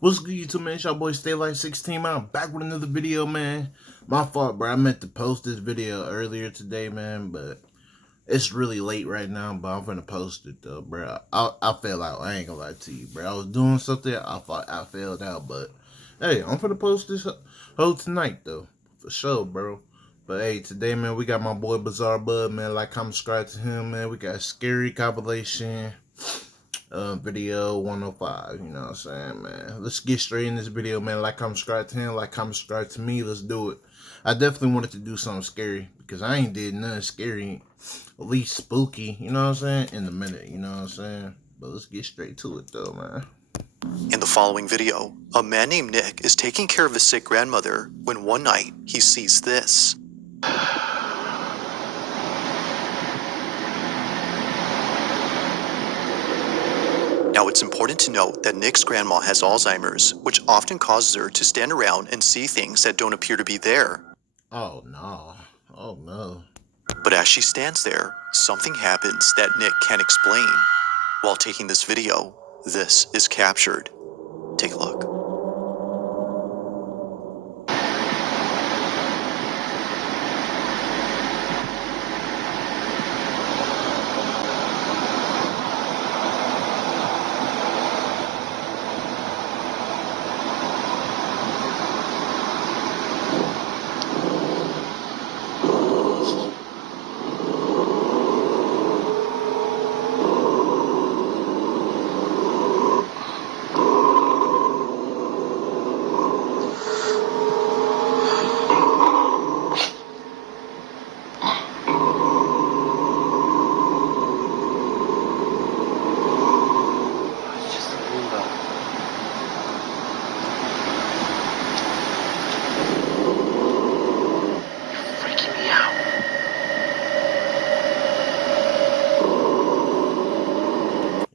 What's good, YouTube, man? It's your boy Stay Like 16, man. I'm back with another video, man. My fault, bro. I meant to post this video earlier today, man, but it's really late right now, but I'm finna post it, though, bro. I fell out. I ain't gonna lie to you, bro. I was doing something. I thought I failed out, but hey, I'm finna post this whole tonight, though, for sure, bro. But hey, today, man, we got my boy Bizarrebub, man. Like, comment, subscribe to him, man. We got scary compilation. Video 105, you know what I'm saying, man. Let's get straight in this video, man. Like, comment, subscribe to him, like, comment, subscribe to me. Let's do it. I definitely wanted to do something scary because I ain't did nothing scary, at least spooky, you know what I'm saying, in a minute, you know what I'm saying. But let's get straight to it, though, man. In the following video, a man named Nick is taking care of his sick grandmother when one night he sees this. Now, it's important to note that Nick's grandma has Alzheimer's, which often causes her to stand around and see things that don't appear to be there. Oh, no. Oh, no. But as she stands there, something happens that Nick can't explain. While taking this video, this is captured. Take a look.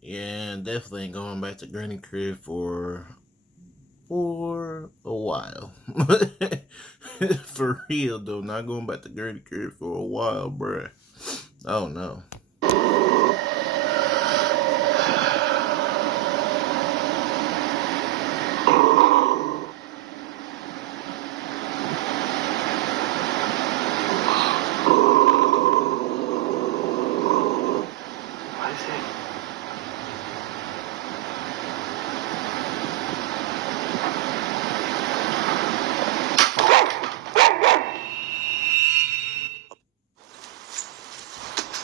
Yeah, definitely ain't going back to Granny crib for a while. For real, though. Not going back to Granny crib for a while, bruh. Oh, no. What is it?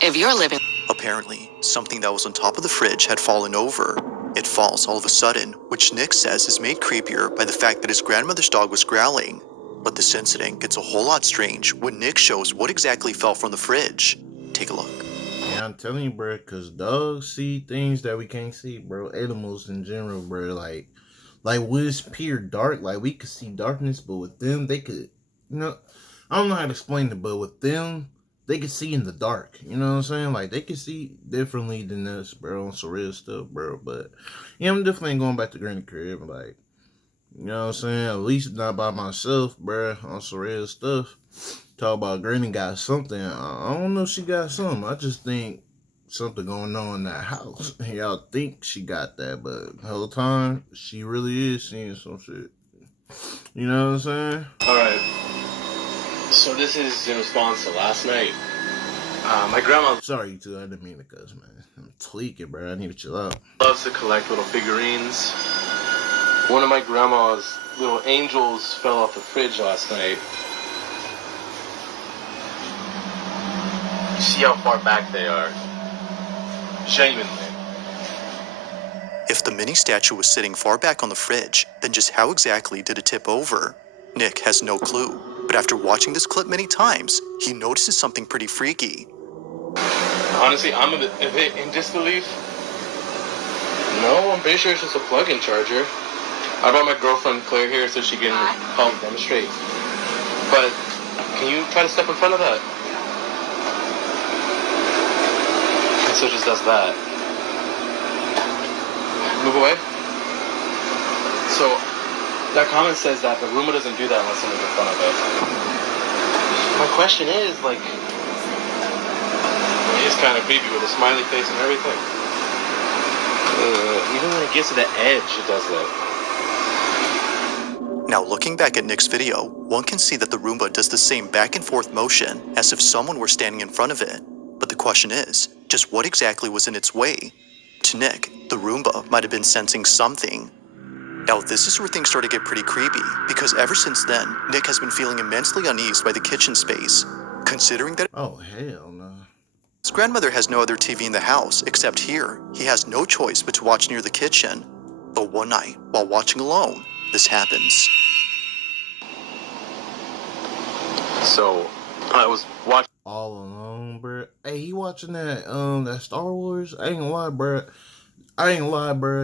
If you're living... Apparently, something that was on top of the fridge had fallen over. It falls all of a sudden, which Nick says is made creepier by the fact that his grandmother's dog was growling. But this incident gets a whole lot strange when Nick shows what exactly fell from the fridge. Take a look. Yeah, I'm telling you, bro, because dogs see things that we can't see, bro. Animals in general, bro. Like when it's pure dark, like, we could see darkness, but with them, they could, you know, I don't know how to explain it, but with them, they could see in the dark, you know what I'm saying? Like, they can see differently than us, bro, on some real stuff, bro. But, yeah, I'm definitely ain't going back to Granny crib, like, you know what I'm saying? At least not by myself, bro, on some real stuff. Talk about Granny got something. I don't know if she got something. I just think something going on in that house. Y'all think she got that, but the whole time, she really is seeing some shit. You know what I'm saying? Alright. So this is in response to last night. My grandma Sorry, you two. I didn't mean to cuss, man. I'm tweaking, bro. I need to chill out. loves to collect little figurines. One of my grandma's little angels fell off the fridge last night. You see how far back they are? Genuinely. If the mini statue was sitting far back on the fridge, then just how exactly did it tip over? Nick has no clue, but after watching this clip many times, he notices something pretty freaky. Honestly, I'm a bit in disbelief. No, I'm pretty sure it's just a plug-in charger. I brought my girlfriend Claire here so she can help demonstrate. But can you try to step in front of that? And so it just does that. Move away. So that comment says that the Roomba doesn't do that unless someone's in front of it. My question is, like, it's kind of creepy with a smiley face and everything. Even when it gets to the edge, it does that. Now, looking back at Nick's video, one can see that the Roomba does the same back and forth motion as if someone were standing in front of it. But the question is, just what exactly was in its way? To Nick, the Roomba might have been sensing something. Now, this is where things start to get pretty creepy, because ever since then, Nick has been feeling immensely uneased by the kitchen space, considering that Oh, hell no. his grandmother has no other TV in the house except here. He has no choice but to watch near the kitchen. But one night, while watching alone, this happens. So, I was watching. All alone, bro. Hey, he watching that Star Wars? I ain't gonna lie, bro.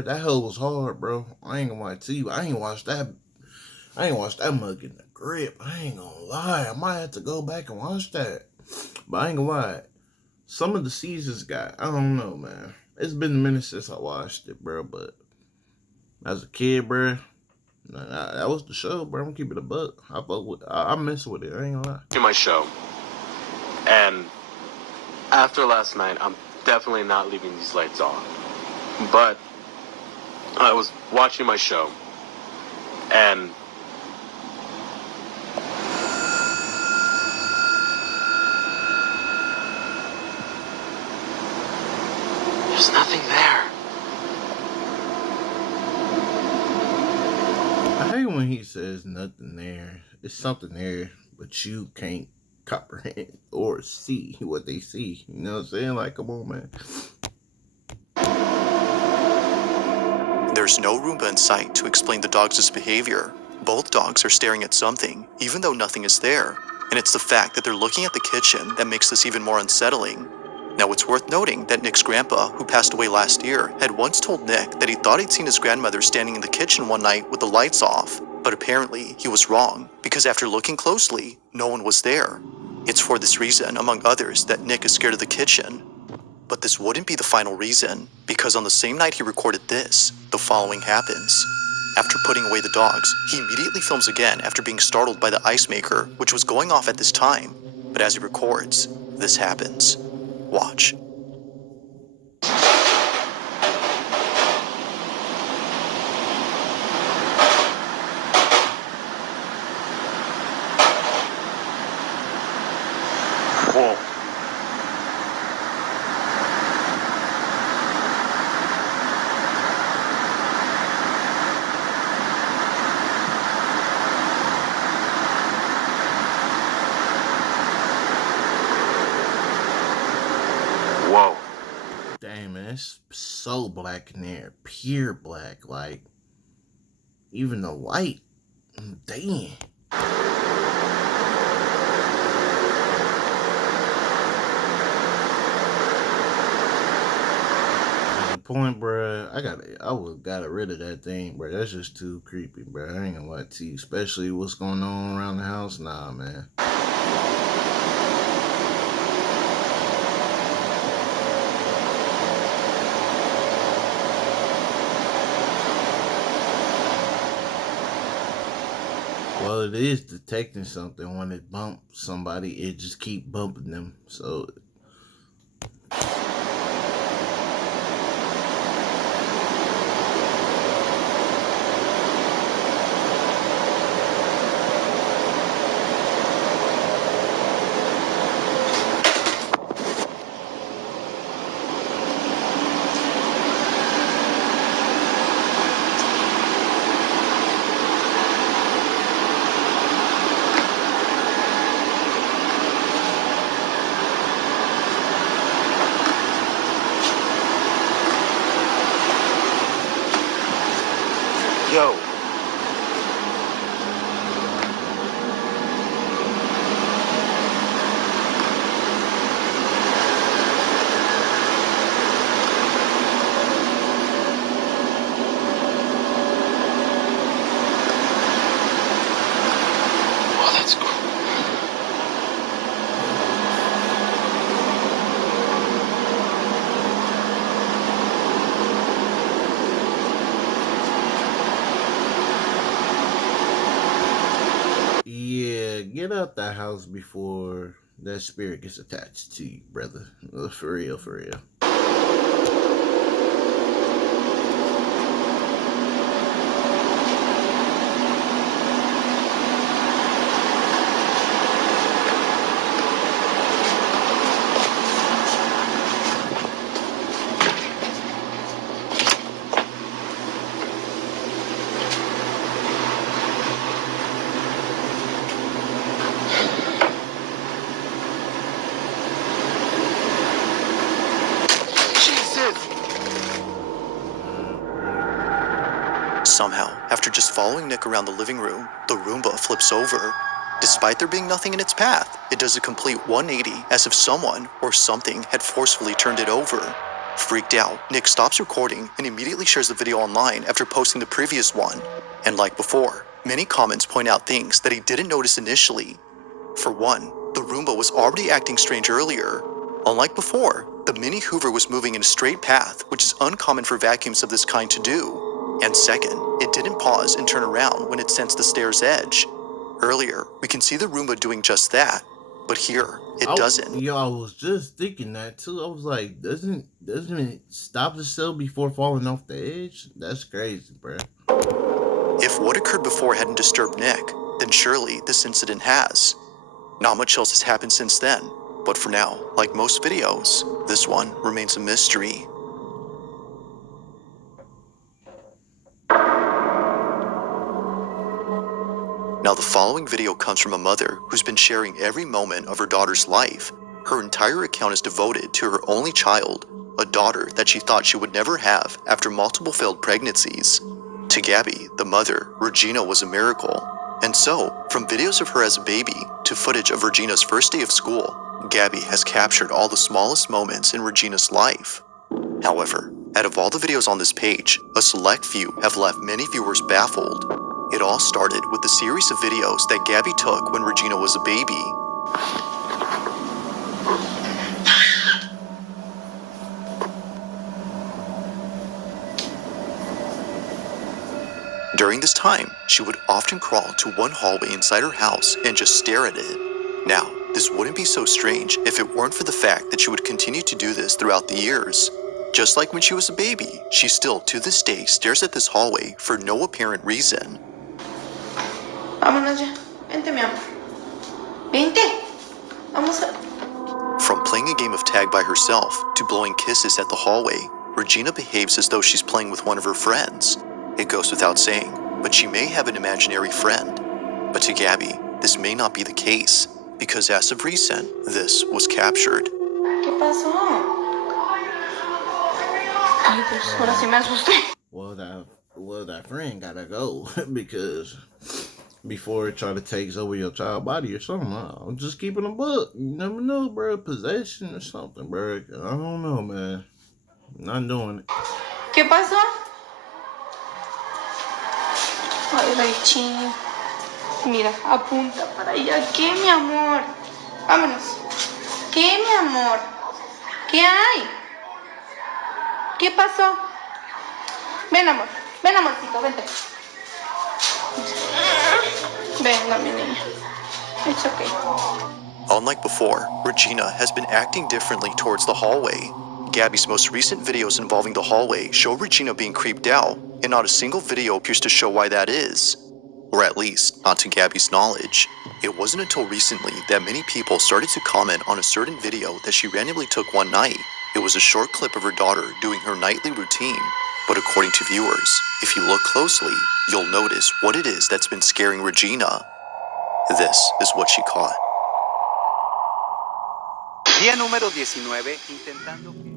That hell was hard, bro. I ain't gonna lie to you. I ain't watched that mug in the grip. I ain't gonna lie. I might have to go back and watch that. But I ain't gonna lie. Some of the seasons I don't know, man. It's been a minute since I watched it, bro. But as a kid, bro, that was the show, bro. I'm gonna keep it a buck. I mess with it. I ain't gonna lie. My show, and after last night, I'm definitely not leaving these lights on. But I was watching my show, and there's nothing there. I hate when he says nothing there. It's something there, but you can't comprehend or see what they see. You know what I'm saying? Like, come on, man. There's no Roomba in sight to explain the dogs' behavior. Both dogs are staring at something, even though nothing is there. And it's the fact that they're looking at the kitchen that makes this even more unsettling. Now, it's worth noting that Nick's grandpa, who passed away last year, had once told Nick that he thought he'd seen his grandmother standing in the kitchen one night with the lights off. But apparently, he was wrong, because after looking closely, no one was there. It's for this reason, among others, that Nick is scared of the kitchen. But this wouldn't be the final reason, because on the same night he recorded this, the following happens. After putting away the dogs, he immediately films again after being startled by the ice maker, which was going off at this time. But as he records, this happens. Watch. Whoa. Whoa. Damn, man, it's so black in there. Pure black. Like, even the light. Damn. At the point, bruh, I would got rid of that thing, bruh. That's just too creepy, bruh. I ain't gonna lie to you. Especially what's going on around the house. Nah, man. Well, it is detecting something. When it bumps somebody, it just keep bumping them. So Yo. Oh, that's cool. yeah, get out that house before that spirit gets attached to you, brother. For real, for real. Somehow, after just following Nick around the living room, the Roomba flips over. Despite there being nothing in its path, it does a complete 180 as if someone or something had forcefully turned it over. Freaked out, Nick stops recording and immediately shares the video online after posting the previous one. And like before, many comments point out things that he didn't notice initially. For one, the Roomba was already acting strange earlier. Unlike before, the mini Hoover was moving in a straight path, which is uncommon for vacuums of this kind to do. And second, it didn't pause and turn around when it sensed the stair's edge. Earlier, we can see the Roomba doing just that, but here, it doesn't. Yo, I was just thinking that too. I was like, doesn't it stop itself before falling off the edge? That's crazy, bro. If what occurred before hadn't disturbed Nick, then surely this incident has. Not much else has happened since then, but for now, like most videos, this one remains a mystery. Now the following video comes from a mother who's been sharing every moment of her daughter's life. Her entire account is devoted to her only child, a daughter that she thought she would never have after multiple failed pregnancies. To Gabby, the mother, Regina was a miracle. And so, from videos of her as a baby to footage of Regina's first day of school, Gabby has captured all the smallest moments in Regina's life. However, out of all the videos on this page, a select few have left many viewers baffled. It all started with a series of videos that Gabby took when Regina was a baby. During this time, she would often crawl to one hallway inside her house and just stare at it. Now, this wouldn't be so strange if it weren't for the fact that she would continue to do this throughout the years. Just like when she was a baby, she still to this day stares at this hallway for no apparent reason. Vámonos ya. Vente, mi amor. Vente. Vamos a... From playing a game of tag by herself to blowing kisses at the hallway, Regina behaves as though she's playing with one of her friends. It goes without saying, but she may have an imaginary friend. But to Gabby, this may not be the case, because as of recent, this was captured. ¿Qué pasó? Ay, pues, ahora sí me asusté. Well, that friend gotta go because before it try to take over your child body or something, I'm just keeping a book. You never know, bro. Possession or something, bro. I don't know, man. Not doing it. ¿Qué pasó? Ay, Rachel. Mira, apunta para allá. ¿Qué, mi amor? Vámonos. ¿Qué, mi amor? ¿Qué hay? ¿Qué pasó? Ven, amor. Ven, amorcito, vente. Venga, mi niña. It's okay. Unlike before, Regina has been acting differently towards the hallway. Gabby's most recent videos involving the hallway show Regina being creeped out, and not a single video appears to show why that is. Or at least, not to Gabby's knowledge. It wasn't until recently that many people started to comment on a certain video that she randomly took one night. It was a short clip of her daughter doing her nightly routine. But according to viewers, if you look closely, you'll notice what it is that's been scaring Regina. This is what she caught. Día número 19, intentando que...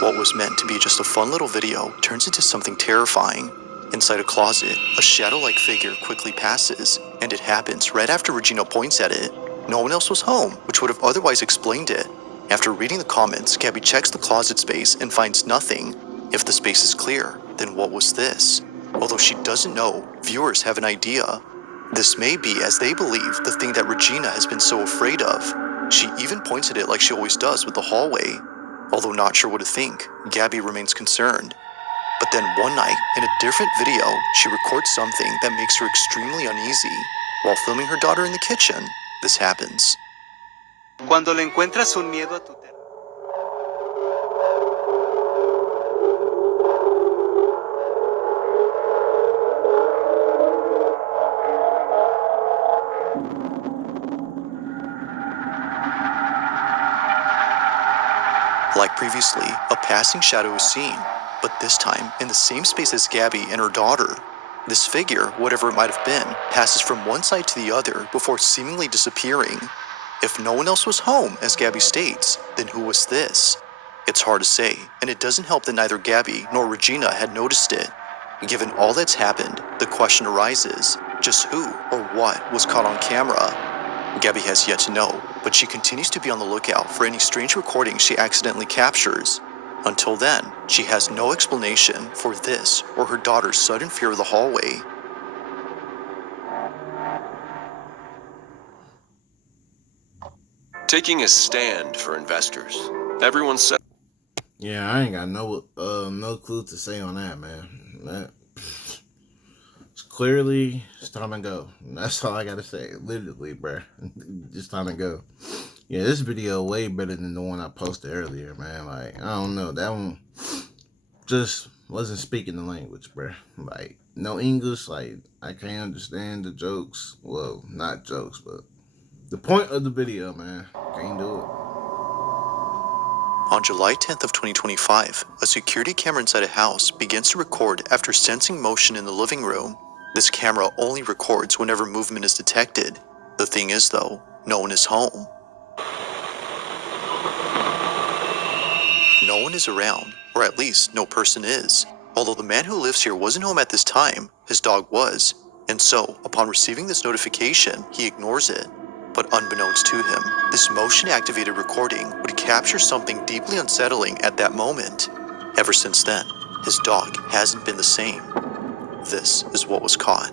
What was meant to be just a fun little video turns into something terrifying. Inside a closet, a shadow-like figure quickly passes, and it happens right after Regina points at it. No one else was home, which would have otherwise explained it. After reading the comments, Gabby checks the closet space and finds nothing. If the space is clear, then what was this? Although she doesn't know, viewers have an idea. This may be, as they believe, the thing that Regina has been so afraid of. She even points at it like she always does with the hallway. Although not sure what to think, Gabby remains concerned. But then one night, in a different video, she records something that makes her extremely uneasy. While filming her daughter in the kitchen, this happens. Cuando le encuentras un miedo a tu Like previously, a passing shadow is seen, but this time in the same space as Gabby and her daughter. This figure, whatever it might have been, passes from one side to the other before seemingly disappearing. If no one else was home, as Gabby states, then who was this? It's hard to say, and it doesn't help that neither Gabby nor Regina had noticed it. Given all that's happened, the question arises, just who or what was caught on camera? Gabby has yet to know, but she continues to be on the lookout for any strange recordings she accidentally captures. Until then, she has no explanation for this or her daughter's sudden fear of the hallway. Taking a stand for investors. Everyone said. Yeah, I ain't got no clue to say on that, man. It's clearly it's time to go. That's all I gotta say. Literally, bruh. It's time to go. Yeah, this video way better than the one I posted earlier, man. Like, I don't know. That one just wasn't speaking the language, bruh. Like, no English. Like, I can't understand the jokes. Well, not jokes, but the point of the video, man. Can't do it. On July 10th of 2025, a security camera inside a house begins to record after sensing motion in the living room. This camera only records whenever movement is detected. The thing is, though, no one is home. No one is around, or at least no person is. Although the man who lives here wasn't home at this time, his dog was. And so, upon receiving this notification, he ignores it. But unbeknownst to him, this motion-activated recording would capture something deeply unsettling at that moment. Ever since then, his dog hasn't been the same. This is what was caught.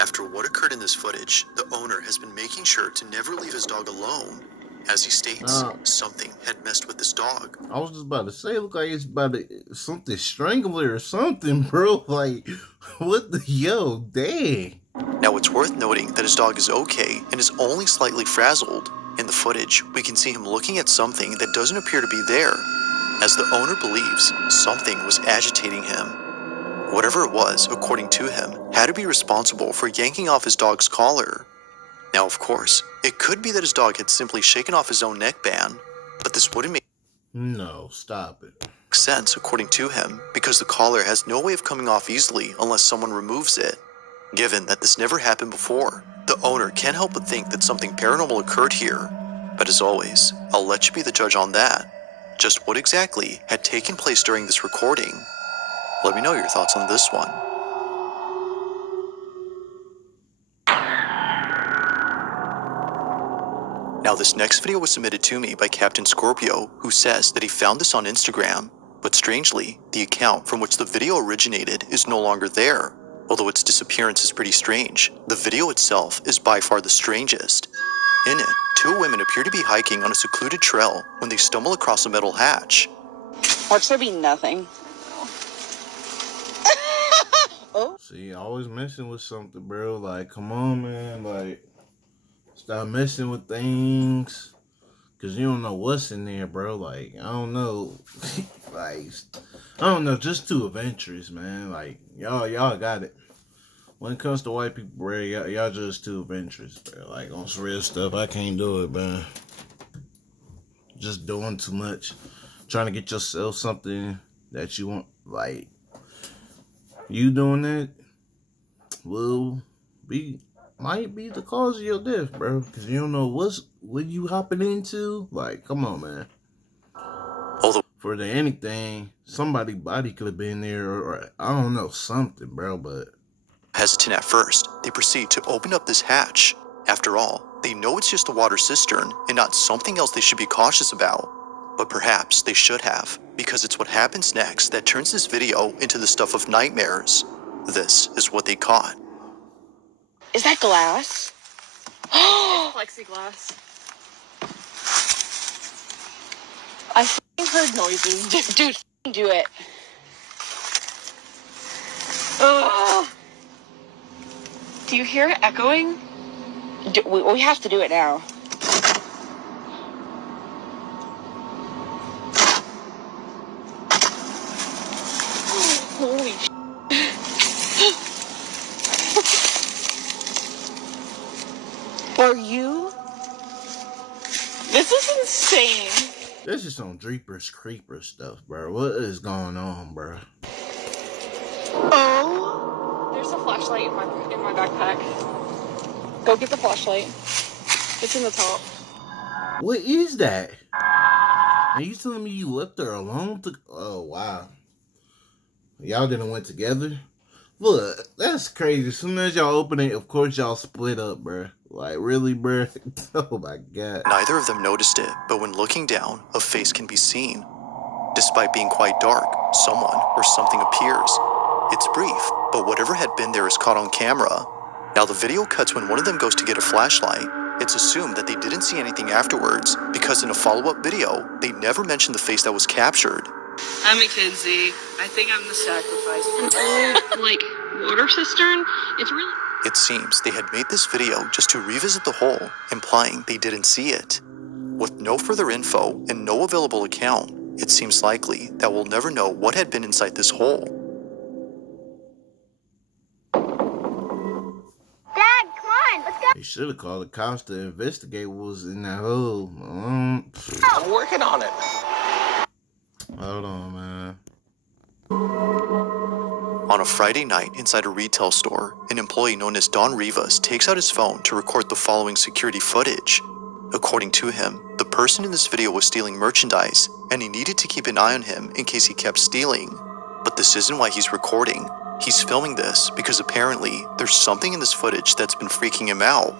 After what occurred in this footage, the owner has been making sure to never leave his dog alone. As he states, something had messed with this dog. I was just about to say, look like it's about to something strangler or something, bro. Like, what the dang. Now it's worth noting that his dog is okay and is only slightly frazzled. In the footage, we can see him looking at something that doesn't appear to be there, as the owner believes something was agitating him. Whatever it was, according to him, had to be responsible for yanking off his dog's collar. Now, of course, it could be that his dog had simply shaken off his own neckband, but this wouldn't make stop it. sense, according to him, because the collar has no way of coming off easily unless someone removes it. Given that this never happened before, the owner can't help but think that something paranormal occurred here. But as always, I'll let you be the judge on that. Just what exactly had taken place during this recording? Let me know your thoughts on this one. Now, this next video was submitted to me by Captain Scorpio, who says that he found this on Instagram. But strangely, the account from which the video originated is no longer there. Although its disappearance is pretty strange, the video itself is by far the strangest. In it, two women appear to be hiking on a secluded trail when they stumble across a metal hatch. Watch there be nothing. Oh. See, always messing with something, bro. Like, come on, man. Like, stop messing with things. Because you don't know what's in there, bro. Like, I don't know. Like, I don't know. Just too adventurous, man. Like, y'all got it. When it comes to white people, bro, y'all just too adventurous, bro. Like, on some real stuff, I can't do it, man. Just doing too much. Trying to get yourself something that you want. Like, you doing that might be the cause of your death, bro. Because you don't know what you hopping into. Like, come on, man. Although For the anything, somebody's body could have been there, or I don't know, something, bro. But hesitant at first, they proceed to open up this hatch. After all, they know it's just a water cistern and not something else they should be cautious about. But perhaps they should have, because it's what happens next that turns this video into the stuff of nightmares. This is what they caught. Is that glass? It's plexiglass. I f***ing heard noises. Dude, f***ing do it. Ugh. Do you hear it echoing? We have to do it now. Holy sh**. Are you? This is insane. this is some Dreepers Creepers stuff, bro. What is going on, bro? Oh. There's a flashlight in my backpack. Go get the flashlight. It's in the top. What is that? Are you telling me you left her alone? Oh, wow. Y'all didn't went together? Look, that's crazy. As soon as y'all open it, of course y'all split up, bruh. Like, really, bruh? Oh, my God. Neither of them noticed it, but when looking down, a face can be seen. Despite being quite dark, someone or something appears. It's brief, but whatever had been there is caught on camera. Now the video cuts when one of them goes to get a flashlight. It's assumed that they didn't see anything afterwards, because in a follow-up video, they never mentioned the face that was captured. I'm Mackenzie. I think I'm the sacrifice. An old, water cistern. It's really... It seems they had made this video just to revisit the hole, implying they didn't see it. With no further info and no available account, it seems likely that we'll never know what had been inside this hole. Dad, come on, let's go. They should have called the cops to investigate what was in that hole. I'm working on it. Hold on, man. On a Friday night inside a retail store, an employee known as Don Rivas takes out his phone to record the following security footage. According to him, the person in this video was stealing merchandise, and he needed to keep an eye on him in case he kept stealing. But this isn't why he's recording. He's filming this because apparently there's something in this footage that's been freaking him out.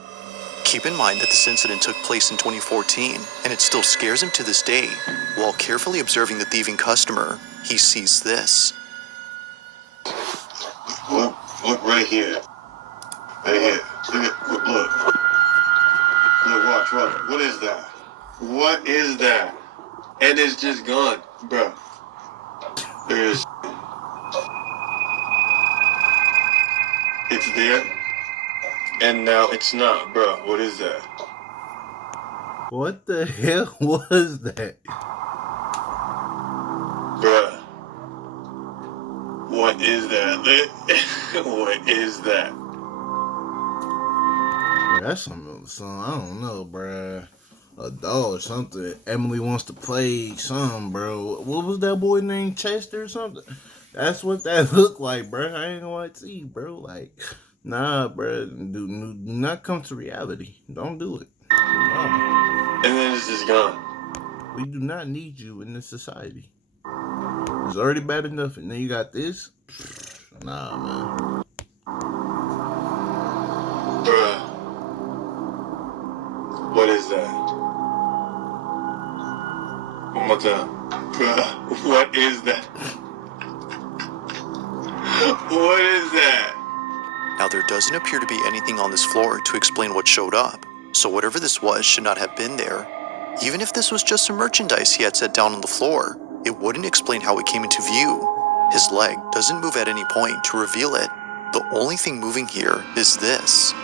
Keep in mind that this incident took place in 2014, and it still scares him to this day. While carefully observing the thieving customer, he sees this. Look right here. Right here. Look. Look, watch. What is that? What is that? And it's just gone, bro. There's... It's there, and now it's not, bro. What is that? What the hell was that? Bruh. What is that? What is that? Bro, that's something, I don't know, bruh. A doll or something. Emily wants to play some, bro. What was that boy named Chester or something? That's what that looked like, bro. I ain't gonna lie to you, bro. Like, nah, bro. Do not come to reality. Don't do it. No. And then it's just gone. We do not need you in this society. It's already bad enough, and then you got this? Nah, man. Bruh. What is that? One more time. Bruh. What is that? What is that? Now there doesn't appear to be anything on this floor to explain what showed up, so whatever this was should not have been there. Even if this was just some merchandise he had set down on the floor, it wouldn't explain how it came into view. His leg doesn't move at any point to reveal it. The only thing moving here is this.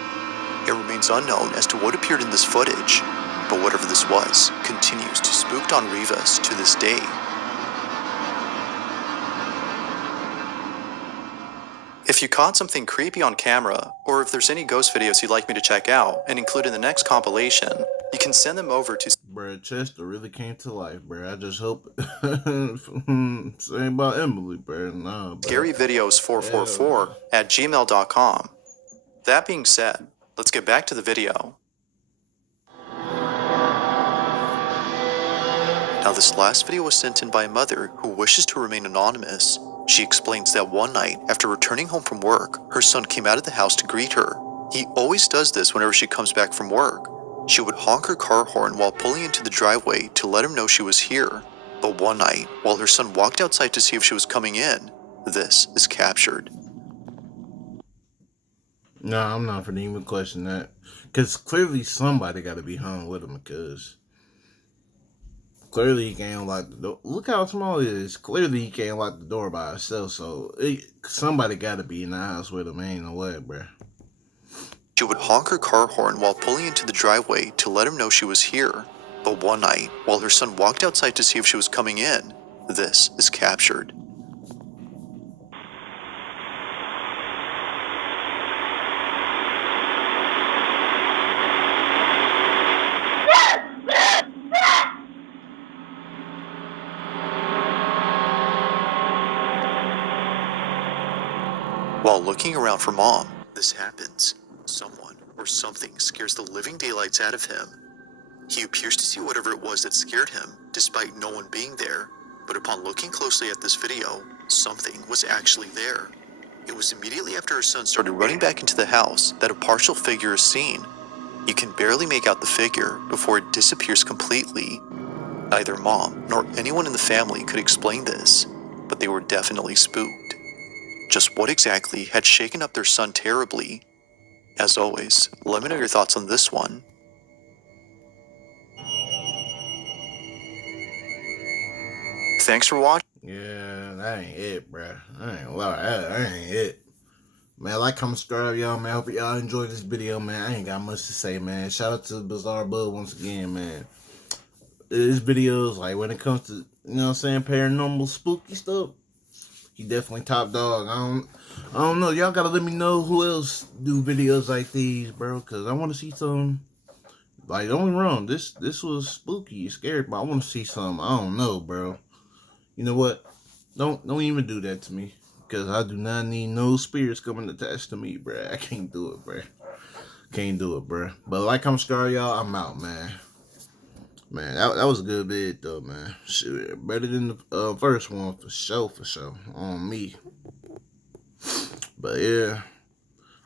It remains unknown as to what appeared in this footage, but whatever this was continues to spook Don Rivas to this day. If you caught something creepy on camera, or if there's any ghost videos you'd like me to check out and include in the next compilation, you can send them over to... Bruh, Chester really came to life, bruh. I just hope... Same about Emily, bruh. Nah, bruh. scaryvideos444@gmail.com. That being said, let's get back to the video. Now, this last video was sent in by a mother who wishes to remain anonymous. She explains that one night, after returning home from work, her son came out of the house to greet her. He always does this whenever she comes back from work. She would honk her car horn while pulling into the driveway to let him know she was here. But one night, while her son walked outside to see if she was coming in, this is captured. No, I'm not finna even question that. Because clearly somebody got to be home with him, because... Clearly he can't unlock the door. Look how small it is. Clearly he can't lock the door by himself, so somebody got to be in the house with him. Ain't no way, bruh. She would honk her car horn while pulling into the driveway to let him know she was here. But one night, while her son walked outside to see if she was coming in, this is captured. While looking around for Mom, this happens. Someone or something scares the living daylights out of him. He appears to see whatever it was that scared him, despite no one being there. But upon looking closely at this video, something was actually there. It was immediately after her son started running back into the house that a partial figure is seen. You can barely make out the figure before it disappears completely. Neither Mom nor anyone in the family could explain this, but they were definitely spooked. Just what exactly had shaken up their son terribly? As always, let me know your thoughts on this one. Thanks for watching. Yeah, that ain't it, bruh. I ain't lie, that ain't it. Man, like, comment, subscribe, y'all, man. I hope y'all enjoyed this video, man. I ain't got much to say, man. Shout out to Bizarrebub once again, man. This video is, like, when it comes to, you know what I'm saying, paranormal, spooky stuff, he definitely top dog. I don't know. Y'all gotta let me know who else do videos like these, bro. Cause I want to see some. Like, don't get me wrong. This was spooky, scary, but I want to see some. I don't know, bro. You know what? Don't even do that to me. Cause I do not need no spirits coming attached to me, bro. I can't do it, bro. Can't do it, bro. But like, I'm scared, y'all. I'm out, man. Man, that was a good vid, though, man. Shit, better than the first one, for sure, on me. But, yeah.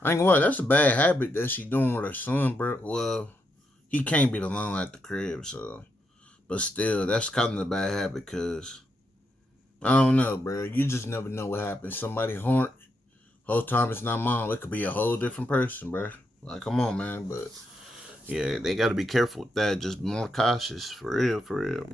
I ain't gonna lie, that's a bad habit that she doing with her son, bro. Well, he can't be alone at the crib, so. But still, that's kind of a bad habit, because, I don't know, bro. You just never know what happens. Somebody horn, whole time it's not Mom. It could be a whole different person, bro. Like, come on, man, but... Yeah, they got to be careful with that. Just be more cautious. For real, for real.